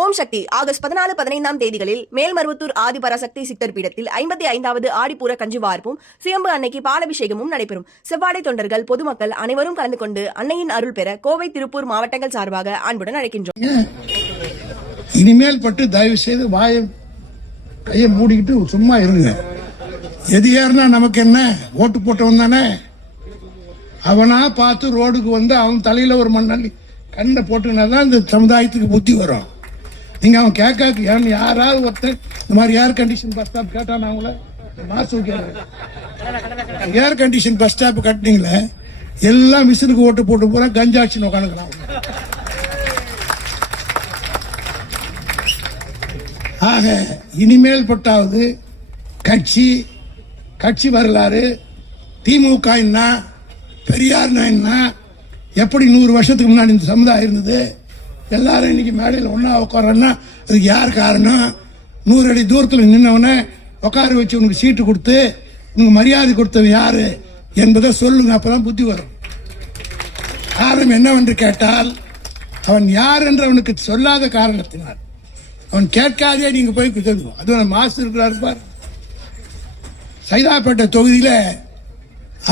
ஓம் சக்தி August 14, 15 தேதிகளில் மேல்மருவத்தூர் ஆதிபராசக்தி சித்தர் பீடத்தில் 55வது ஆடிப்பூர கஞ்சி வார்ப்பும் சுயம்பு அன்னைக்கு பாலபிஷேகமும் நடைபெறும். செவ்வாடை தொண்டர்கள் பொதுமக்கள் அனைவரும் கலந்து கொண்டு அன்னையின் அருள் பெற கோவை, திருப்பூர் மாவட்டங்கள் சார்பாக அன்புடன் அழைக்கின்றோம். இனிமேல் பட்டு தயவு செய்து வாயை கையை மூடிக்கிட்டு சும்மா இருங்க. எது ஏறினா நமக்கு என்ன, ஓட்டு போட்டவன் தானே. அவனா பார்த்து ரோடுக்கு வந்து அவன் தலையில ஒரு மண்ணள்ளி கண்ணை போட்டுனாதான் இந்த சமுதாயத்துக்கு புத்தி வரும். நீங்க அவன் கேட்க யாராவது ஒருத்தர் இந்த மாதிரி ஏர் கண்டிஷன் பஸ் ஸ்டாப் கேட்டான், அவங்கள மாசம் ஏர் கண்டிஷன் பஸ் ஸ்டாப் கட்டினீங்களே, எல்லாம் விசிலுக்கு ஓட்டு போட்டு போற கஞ்சாட்சின்னு உட்காந்துக்கலாம். ஆக இனிமேல் பட்டாவது கட்சி வரலாறு, திமுக என்ன, பெரியார் என்ன, எப்படி 100 வருஷத்துக்கு முன்னாடி இந்த சமுதாயம் இருந்தது, எல்லாரும் இன்னைக்கு மேடையில் ஒன்னா உட்காரன்னா அதுக்கு யார் காரணம்? 100 அடி தூரத்தில் நின்னவன உட்கார வச்சு உனக்கு சீட்டு கொடுத்து உனக்கு மரியாதை கொடுத்தவன் யாரு என்பதை சொல்லுங்க, அப்பதான் புத்தி வரும். காரணம் என்னவென்று கேட்டால், அவன் யார் என்று அவனுக்கு சொல்லாத காரணத்தினால், அவன் கேட்காதே நீங்க போய் சொல்லுவோம். அது மாசு இருக்கிறார் பார், சைதாப்பேட்டை தொகுதியில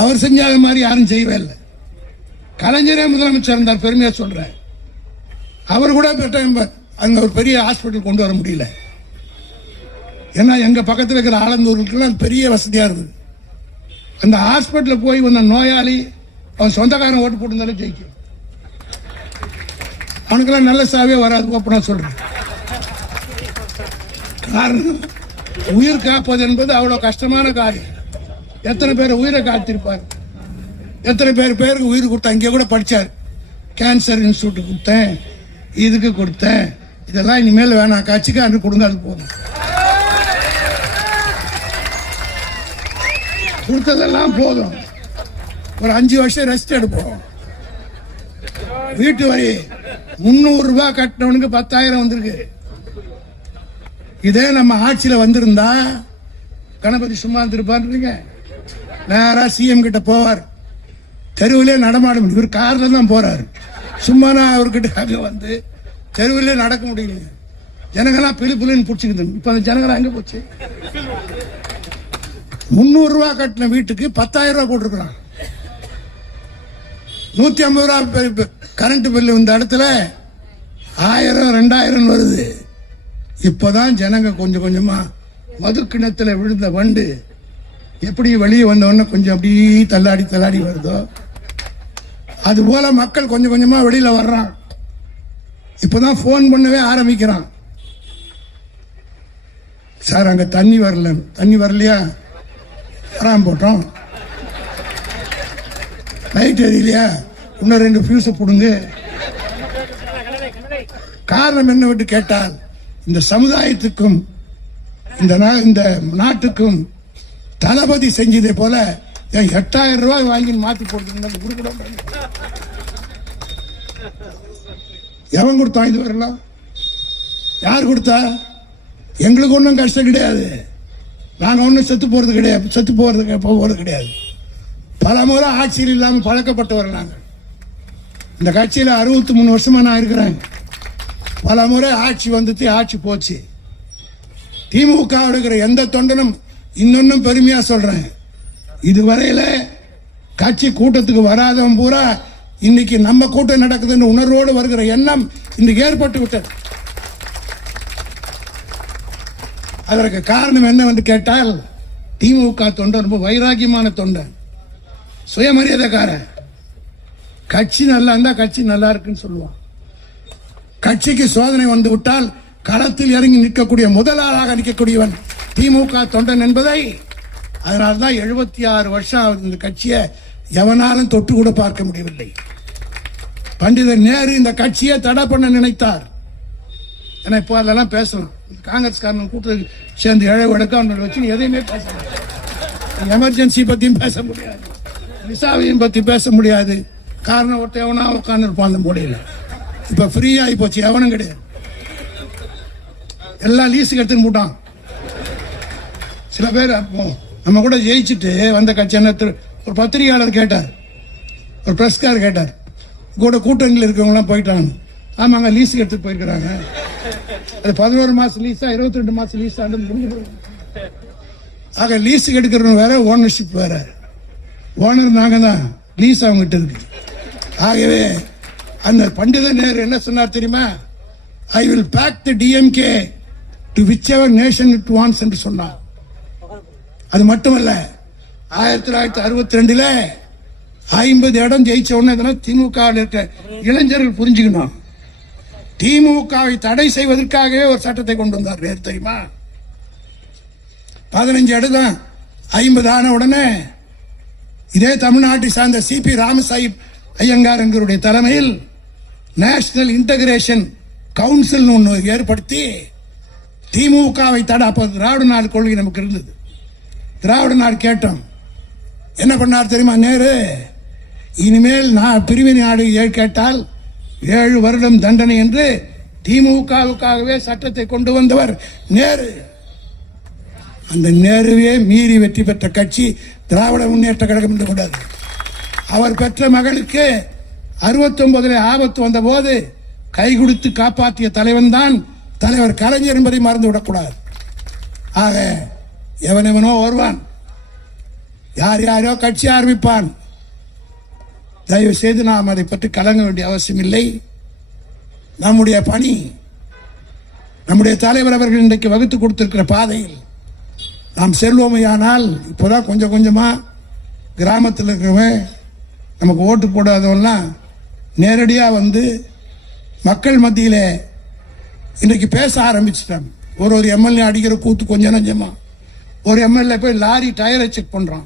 அவர் செஞ்சாத மாதிரி யாரும் செய்யவே இல்லை. கலைஞரே முதலமைச்சர் இருந்தார், பெருமையா சொல்றேன். அவர் கூட அங்க ஒரு பெரிய ஹாஸ்பிட்டல் கொண்டு வர முடியல. ஏன்னா எங்க பக்கத்தில் இருக்கிற ஆலந்தூருக்குலாம் பெரிய வசதியா இருக்குது. அந்த ஹாஸ்பிட்டல் போய் வந்த நோயாளி அவன் சொந்தக்காரன் ஓட்டு போட்டு ஜெயிக்கும். அவனுக்கெல்லாம் நல்ல சாவே வராது. அப்ப நான் சொல்றேன், காரணம் உயிர் காப்பது என்பது அவ்வளவு கஷ்டமான காரியம். எத்தனை பேர் உயிரை காத்திருப்பார், எத்தனை பேருக்கு உயிர் கொடுத்தா. இங்கே கூட படிச்சார், கேன்சர் இன்ஸ்டியூட் கொடுத்தேன், இதுக்கு கொடுத்தேன், இதெல்லாம் இனிமேல் வேணாம், கட்சிக்கு அன்று கொடுங்க, அது போதும். கொடுத்ததெல்லாம் போதும், ஒரு 5 வருஷம் ரெஸ்ட் எடுப்போம். வீட்டு வரி 300 ரூபாய் கட்டினவனுக்கு 10,000 வந்திருக்கு. இதே நம்ம ஆட்சியில வந்திருந்தா கணபதி சும்மா இருந்திருப்பாருங்க, நேரா சிஎம் கிட்ட போவார், தெருவிலே நடமாட முடியும். இவர் கார்ல தான் போறாரு, சும்மானா அவர்கிட்ட வந்து தெருவிலே நடக்க முடியல. ஜனங்கள்லாம் பிள்ளைன்னு பிடிச்சிக்கிது. இப்ப அந்த ஜனங்களா எங்க போச்சு? 300 ரூபாய் கட்டின வீட்டுக்கு 10,000 ரூபாய் போட்டிருக்கிறான். 150 ரூபாய் கரண்ட் பில்லு இந்த இடத்துல 1000, 2000 வருது. இப்பதான் ஜனங்க கொஞ்சம் கொஞ்சமா மது கிணத்துல விழுந்த வண்டு எப்படி வெளியே வந்தவொடனே கொஞ்சம் அப்படி தள்ளாடி வருதோ, அது போல மக்கள் கொஞ்சம் கொஞ்சமா வெளியில வர்றான். இப்பதான் போன் பண்ணவே ஆரம்பிக்கிறான். சார் அங்க தண்ணி வரலையா, வராம போட்டோம். லைட் எரியலையா, இன்னும் 2 ஃபியூஸை போடுங்க. காரணம் என்னவென்று கேட்டால், இந்த சமுதாயத்துக்கும் இந்த நாட்டுக்கும் தளபதி செஞ்சதை போல 8,000 ரூபாய் வாங்கி மாத்தி போட்டு எவன் கொடுத்தான்? இது வரலாம் யார் கொடுத்தா? எங்களுக்கு ஒன்றும் கஷ்டம் கிடையாது, நாங்க ஒன்றும் செத்து போறது கிடையாது. பல முறை ஆட்சியில் இல்லாமல் பழக்கப்பட்டவர் நாங்கள். இந்த கட்சியில் 63 வருஷமா நான் இருக்கிறேன். பல முறை ஆட்சி வந்துச்சு, ஆட்சி போச்சு. திமுக இருக்கிற எந்த தொண்டனும் இன்னொன்னும் பெருமையா சொல்றேன், இதுவரையில கட்சி கூட்டத்துக்கு வராதவன் பூரா இன்னைக்கு நம்ம கூட்டம் நடக்குதுன்னு உணர்வோடு வருகிற எண்ணம் இன்னைக்கு ஏற்பட்டு விட்டது. அதற்கு காரணம் என்னவென்று கேட்டால், திமுக தொண்டர் ரொம்ப வைராக்கியமான தொண்டன், சுயமரியாதைக்காரன். கட்சி நல்லா இருந்தா கட்சி நல்லா இருக்குன்னு சொல்லுவான். கட்சிக்கு சோதனை வந்து விட்டால் களத்தில் இறங்கி நிற்கக்கூடிய முதலாளாக நிற்கக்கூடியவன் திமுக தொண்டன் என்பதை, அதனால்தான் 76 வருஷம் இந்த கட்சியை எவனாலும் தொட்டு கூட பார்க்க முடியவில்லை. பண்டிதர் நேரு இந்த கட்சியை தடை பண்ண நினைத்தார். ஏன்னா இப்போ அதெல்லாம் பேசலாம், காங்கிரஸ்காரன் கூட்டத்தில் சேர்ந்து இழவெடுக்க வச்சு எதையுமே பேசலாம். எமர்ஜென்சி பத்தியும் பேச முடியாது, விசாவையும் பத்தி பேச முடியாது. காரணம் ஒருத்த எவனா உட்கார்ந்து இருப்பான் அந்த மூலையில. இப்ப ஃப்ரீயா போச்சு, எவனும் கிடையாது, எல்லாம் லீஸுக்கு எடுத்துன்னு போட்டான். சில பேர் நம்ம கூட ஜெயிச்சுட்டு வந்த கட்சி என்ன, ஒரு பத்திரிகையாளர் கேட்டார், ஒரு பிரஸ்கார் கேட்டார், கூட கூட்டணியில் இருக்கவங்கலாம் போயிட்டாங்க. ஆமாங்க, லீஸுக்கு எடுத்துட்டு போயிருக்கிறாங்க. அது 11 மாசம் லீஸா 22 மாசம் லீஸா ஆக லீஸுக்கு எடுக்கிறவங்க வேற, ஓனர்ஷிப் வேற. ஓனர் நாங்க தான், லீஸ் அவங்ககிட்ட இருக்கு. ஆகவே அந்த பண்டித நேரு என்ன சொன்னார் தெரியுமா? I will back the DMK to whichever nation it wants என்று சொன்னார். அது மட்டுமல்ல, 1962 50 இடம் ஜெயிச்ச உடனே திமுக இருக்க இளைஞர்கள் புரிஞ்சுக்கணும், திமுகவை தடை செய்வதற்காகவே ஒரு சட்டத்தை கொண்டு வந்தார் நேரு தெரியுமா? 15 இடம் தான் 50 ஆன உடனே இதே தமிழ்நாட்டை சார்ந்த சிபி ராமசாஹிப் ஐயங்கார் என்கிறவருடைய தலைமையில் நேஷனல் இன்டகிரேஷன் கவுன்சில் ஒன்று ஏற்படுத்தி திமுகவை தடை, அப்போ திராவிட நாடு கொள்கை நமக்கு இருந்தது, திராவிட நாடு கேட்டோம். என்ன பண்ணார் தெரியுமா நேரு? இனிமேல் நான் பிரிவினை நாடு கேட்டால் 7 வருடம் தண்டனை என்று திமுகவுக்காகவே சட்டத்தை கொண்டு வந்தவர் நேரு. அந்த நேருவே மீறி வெற்றி பெற்ற கட்சி திராவிட முன்னேற்ற கழகம் என்று கூடாது. அவர் பெற்ற மகளுக்கு 69 ஆபத்து வந்த போது கை கொடுத்து காப்பாற்றிய தலைவன் தான் தலைவர் கலைஞர் என்பதை மறந்து விடக்கூடாது. ஆக எவனோ வருவான், யார் யாரோ கட்சி ஆரம்பிப்பான். தயவு செய்து நாம் அதை பற்றி கலங்க வேண்டிய அவசியம் இல்லை. நம்முடைய பணி, நம்முடைய தலைவர் அவர்கள் இன்றைக்கு வகுத்து கொடுத்திருக்கிற பாதையில் நாம் செல்வோமையானால், இப்போதான் கொஞ்சம் கொஞ்சமா கிராமத்தில் இருக்கிறவன், நமக்கு ஓட்டு போடாதவெல்லாம் நேரடியாக வந்து மக்கள் மத்தியில் இன்றைக்கு பேச ஆரம்பிச்சிட்டாங்க. ஒரு எம்எல்ஏ அடிக்கிற கூத்து கொஞ்சம் நஞ்சமா. ஒரு எம்எல்ஏ போய் லாரி டயரை செக் பண்றான்,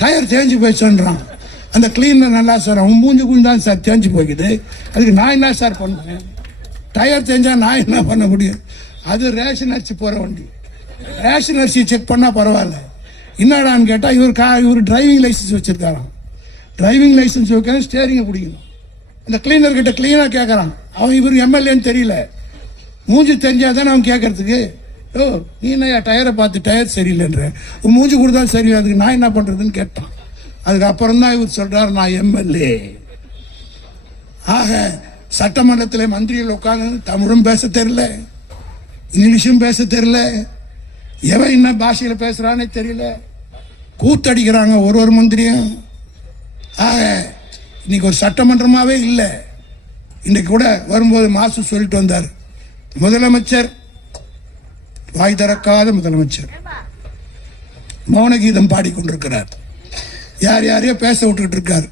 டயர் தேஞ்சு போயிடுச்சுன்றான். அந்த கிளீனர் நல்லா சார், அவன் மூஞ்சி குஞ்சுதான் சார் தேஞ்சு போய்க்குது, அதுக்கு நான் என்ன சார் பண்ணுவேன்? டயர் தேஞ்சா நான் என்ன பண்ண முடியும்? அது ரேஷன் அரிசி போற வண்டி, ரேஷன் அரிசி செக் பண்ணா பரவாயில்ல. என்னடான்னு கேட்டா இவர் டிரைவிங் லைசன்ஸ் வச்சிருக்காராம். டிரைவிங் லைசன்ஸ் வைக்க ஸ்டேரிங்கை பிடிக்கணும். அந்த கிளீனர் கிட்ட கிளீனா கேட்கறான், அவன் இவர் எம்எல்ஏன்னு தெரியல, மூஞ்சி தெரிஞ்சாதானே அவன் கேட்கறதுக்கு. ஓ நீ என்ன டயரை பார்த்து டயர் சரியில்லைன்ற, மூஞ்சி கொடுத்தா சரி, அதுக்கு நான் என்ன பண்றதுன்னு கேட்டான். அதுக்கப்புறம் தான் இவர் சொல்றாரு நான் எம்எல்ஏ. ஆக சட்டமன்றத்தில் மந்திரிகள் உட்கார்ந்து தமிழும் பேச தெரியல, இங்கிலீஷும் பேச தெரியல, எவன் என்ன பாஷையில பேசுறானே தெரியல, கூத்தடிக்கிறாங்க ஒரு மந்திரியும். ஆக இன்னைக்கு ஒரு சட்டமன்றமாவே இல்லை. இன்னைக்கு கூட வரும்போது மாசு சொல்லிட்டு வந்தார், முதலமைச்சர் வாய் திறக்காத முதலமைச்சர் மௌன கீதம் பாடிக்கொண்டிருக்கிறார், யார் யாரையோ பேச விட்டுக்கிட்டு இருக்கார்.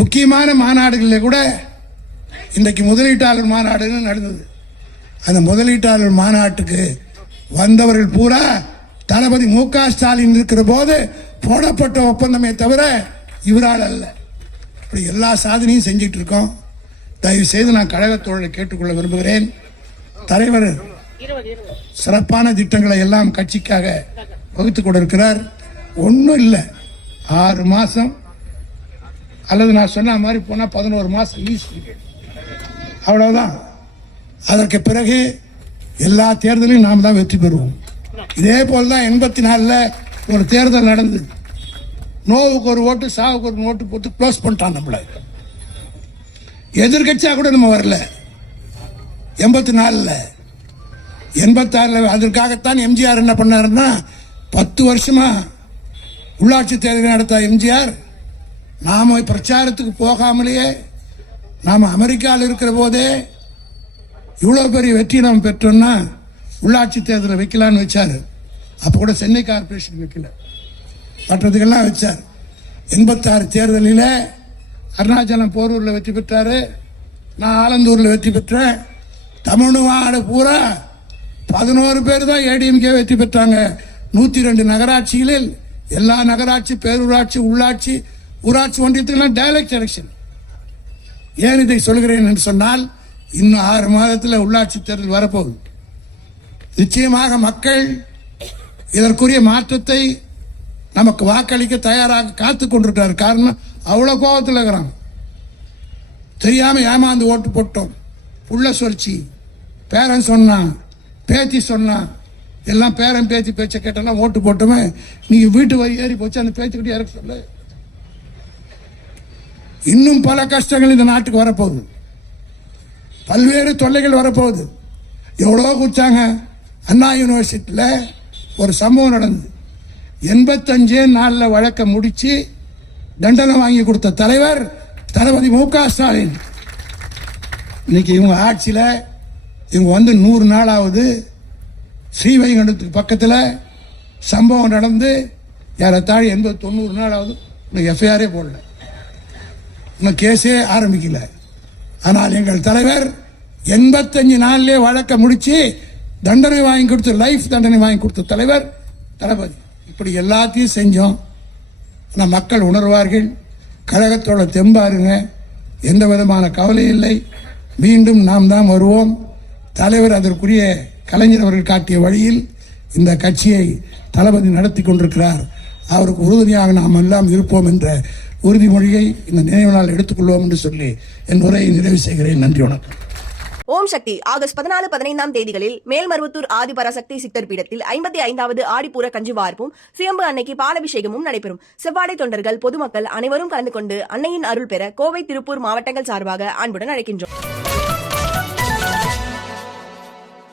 முக்கியமான மாநாடுகளில் கூட இன்றைக்கு முதலீட்டாளர் மாநாடுன்னு நடந்தது. அந்த முதலீட்டாளர் மாநாட்டுக்கு வந்தவர்கள் பூரா தளபதி மு.க. ஸ்டாலின் இருக்கிற போது போடப்பட்ட ஒப்பந்தமே தவிர இவரால் அல்ல. இப்படி எல்லா சாதனையும் செஞ்சிட்டு இருக்கோம். தயவு செய்து நான் கழகத்தோழரை கேட்டுக்கொள்ள விரும்புகிறேன். தலைவர் சிறப்பான திட்டங்களை எல்லாம் கட்சிக்காக வகுத்துக் கொண்டிருக்கிறார். ஒன்றும் இல்லை, 6 மாசம் அல்லது நான் சொன்ன மாதிரி போனா 11 மாசம் லீஸ், அவ்வளவுதான். அதற்கு பிறகு எல்லா தேர்தலையும் நாம் தான் வெற்றி பெறுவோம். இதே போல்தான் 84 ஒரு தேர்தல் நடந்தது. நோவுக்கு ஒரு ஓட்டு, சாவுக்கு ஒரு ஓட்டு போட்டு க்ளோஸ் பண்ணிட்டான் நம்மள. எதிர்கட்சியா கூட நம்ம வரல. 84 86 அதற்காகத்தான் எம்ஜிஆர் என்ன பண்ணாருன்னா 10 வருஷமா உள்ளாட்சி தேர்தல் நடத்த எம்ஜிஆர் நாம பிரச்சாரத்துக்கு போகாமலேயே நாம அமெரிக்காவில் இருக்கிற போதே இவ்வளவு பெரிய வெற்றி நாம் பெற்றோம்னா உள்ளாட்சி தேர்தலை வைக்கலான்னு வச்சாரு. அப்ப கூட சென்னை கார்பரேஷன் வைக்கல, மற்றதுக்கெல்லாம் வச்சார். 86 தேர்தலில் அருணாச்சலம் போரூர்ல வெற்றி பெற்றாரு, நான் ஆலந்தூர்ல வெற்றி பெற்றேன். தமிழ்நாடு பூரா 11 பேர் தான் ஏடிஎம்கே வெற்றி பெற்றாங்க. 102 நகராட்சிகளில் எல்லா நகராட்சி, பேரூராட்சி, உள்ளாட்சி, ஊராட்சி ஒன்றியத்துக்கெல்லாம் டைரக்ட் எலெக்ஷன். ஏன் இதை சொல்கிறேன் என்று சொன்னால், இன்னும் 6 மாதத்தில் உள்ளாட்சி தேர்தல் வரப்போகுது. நிச்சயமாக மக்கள் இதற்குரிய மாற்றத்தை நமக்கு வாக்களிக்க தயாராக காத்து கொண்டிருக்கிறார். காரணம் அவ்வளவு கோபத்தில் இருக்கிறாங்க. தெரியாம ஏமாந்து ஓட்டு போட்டோம், புள்ள சொல்லிச்சு, பேரன் சொன்னா, பேத்தி சொன்னா, எல்லாம் பேரன் பேத்தி பேச்ச கேட்டெல்லாம் ஓட்டு போட்டோமே. நீங்க வீட்டு வரி ஏறி போச்சு, அந்த பேச்சுக்கிட்டே இறக்க சொல்ல. இன்னும் பல கஷ்டங்கள் இந்த நாட்டுக்கு வரப்போகுது. பல்வேறு தொல்லைகள் வரப்போகுது. எவ்வளோ குடிச்சாங்க. அண்ணா யூனிவர்சிட்டியில் ஒரு சம்பவம் நடந்தது. 85 நாளில் வழக்கை முடிச்சு தண்டனை வாங்கி கொடுத்த தலைவர் தளபதி மு.க. ஸ்டாலின். இன்னைக்கு இவங்க ஆட்சியில் இவங்க வந்து 100 நாளாவது. ஸ்ரீவைகுண்டத்துக்கு பக்கத்தில் சம்பவம் நடந்து ஏறத்தாழ 80-90 நாளாவது. இன்னும் எஃப்ஐஆரே போடல, இன்னும் கேஸே ஆரம்பிக்கல. ஆனால் எங்கள் தலைவர் 85 நாள்லேயே வழக்கை முடிச்சு தண்டனை வாங்கி கொடுத்து, லைஃப் தண்டனை வாங்கி கொடுத்த தலைவர் தளபதி. இப்படி எல்லாத்தையும் செஞ்சோம். ஆனால் மக்கள் உணர்வார்கள். கழகத்தோட தெம்பாருங்க, எந்த விதமான கவலை இல்லை. மீண்டும் நாம் தான் வருவோம். தலைவர் அதற்குரிய கலைஞர் அவர்கள் காட்டிய வழியில் இந்த கட்சியை தளபதி நடத்தி கொண்டிருக்கிறார். அவருக்கு உறுதுணையாக நாம் எல்லாம் இருப்போம் என்ற உறுதிமொழியை இந்த நினைவு நாள் எடுத்துக்கொள்வோம் என்று சொல்லி என் உரையை நிறைவு செய்கிறேன். நன்றி, வணக்கம். ஓம் சக்தி ஆகஸ்ட் 14, 15 தேதிகளில் மேல்மருவத்தூர் ஆதிபராசக்தி சித்தர் பீடத்தில் 55வது ஆடிப்பூர கஞ்சி வார்ப்பும் சுயம்பு அன்னைக்கு பாலபிஷேகமும் நடைபெறும். செவ்வாடை தொண்டர்கள் பொதுமக்கள் அனைவரும் கலந்து கொண்டு அன்னையின் அருள் பெற கோவை, திருப்பூர் மாவட்டங்கள் சார்பாக அன்புடன் அழைக்கின்றோம்.